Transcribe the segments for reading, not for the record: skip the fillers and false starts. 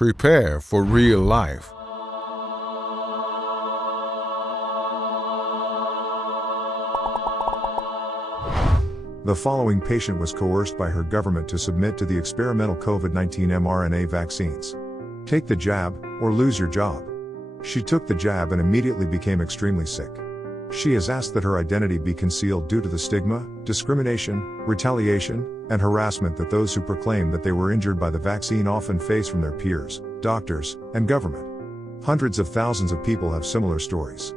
Prepare for real life. The following patient was coerced by her government to submit to the experimental COVID-19 mRNA vaccines. Take the jab, or lose your job. She took the jab and immediately became extremely sick. She has asked that her identity be concealed due to the stigma, discrimination, retaliation, and harassment that those who proclaim that they were injured by the vaccine often face from their peers, doctors, and government. Hundreds of thousands of people have similar stories.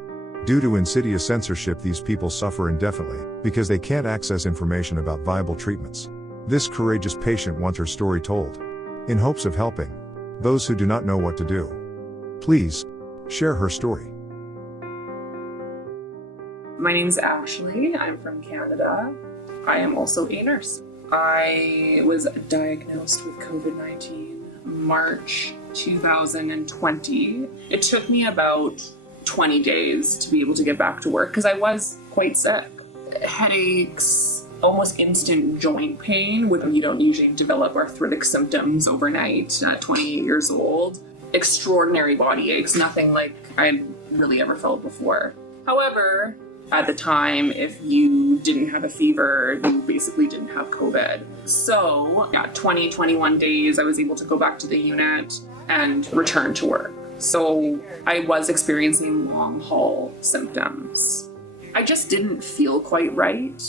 Due to insidious censorship, these people suffer indefinitely because they can't access information about viable treatments. This courageous patient wants her story told, in hopes of helping those who do not know what to do. Please, share her story. My name's Ashley. I'm from Canada. I am also a nurse. I was diagnosed with COVID-19 March 2020. It took me about 20 days to be able to get back to work because I was quite sick. Headaches, almost instant joint pain, when you don't usually develop arthritic symptoms overnight at 28 years old. Extraordinary body aches, nothing like I'd really ever felt before. However, at the time, if you didn't have a fever, you basically didn't have COVID. So, 21 days, I was able to go back to the unit and return to work. So I was experiencing long haul symptoms. I just didn't feel quite right.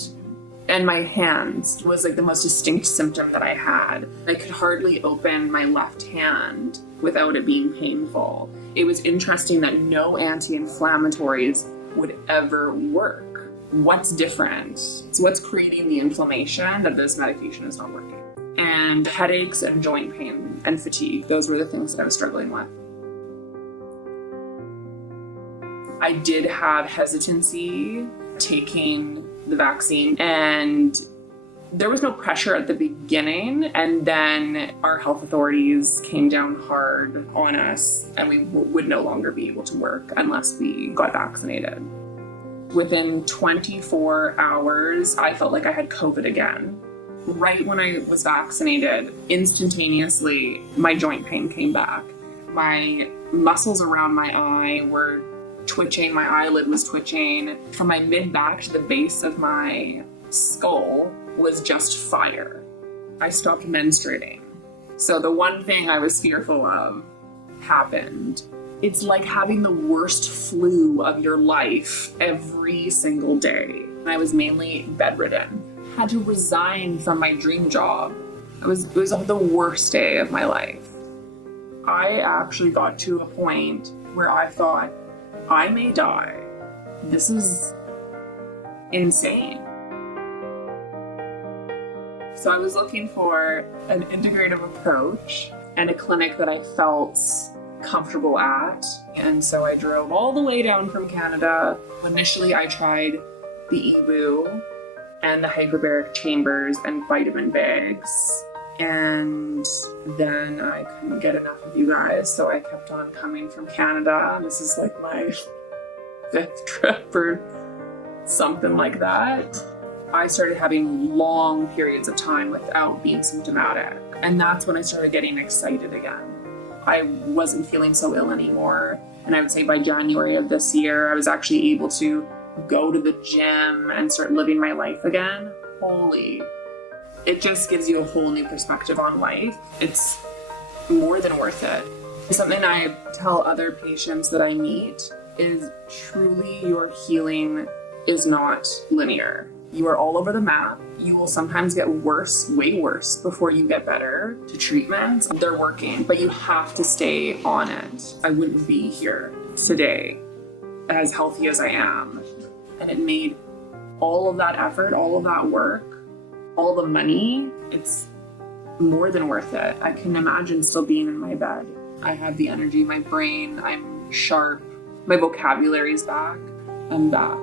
And my hands was like the most distinct symptom that I had. I could hardly open my left hand without it being painful. It was interesting that no anti-inflammatories would ever work. What's different? So what's creating the inflammation that this medication is not working? And headaches and joint pain and fatigue, those were the things that I was struggling with. I did have hesitancy taking the vaccine, and there was no pressure at the beginning, and then our health authorities came down hard on us and we would no longer be able to work unless we got vaccinated. Within 24 hours, I felt like I had COVID again. Right when I was vaccinated, instantaneously, my joint pain came back. My muscles around my eye were twitching, my eyelid was twitching. From my mid-back to the base of my skull was just fire. I stopped menstruating. So the one thing I was fearful of happened. It's like having the worst flu of your life every single day. I was mainly bedridden. Had to resign from my dream job. It was the worst day of my life. I actually got to a point where I thought, I may die. This is insane. So I was looking for an integrative approach and a clinic that I felt comfortable at. And so I drove all the way down from Canada. Initially, I tried the EBU and the hyperbaric chambers and vitamin bags. And then I couldn't get enough of you guys, so I kept on coming from Canada. This is like my 5th trip or something like that. I started having long periods of time without being symptomatic. And that's when I started getting excited again. I wasn't feeling so ill anymore. And I would say by January of this year, I was actually able to go to the gym and start living my life again. It just gives you a whole new perspective on life. It's more than worth it. Something I tell other patients that I meet is truly your healing is not linear. You are all over the map. You will sometimes get worse, way worse, before you get better to treatments. They're working, but you have to stay on it. I wouldn't be here today as healthy as I am. And it made all of that effort, all of that work, all the money, it's more than worth it. I can imagine still being in my bed. I have the energy, my brain, I'm sharp, my vocabulary is back, I'm back.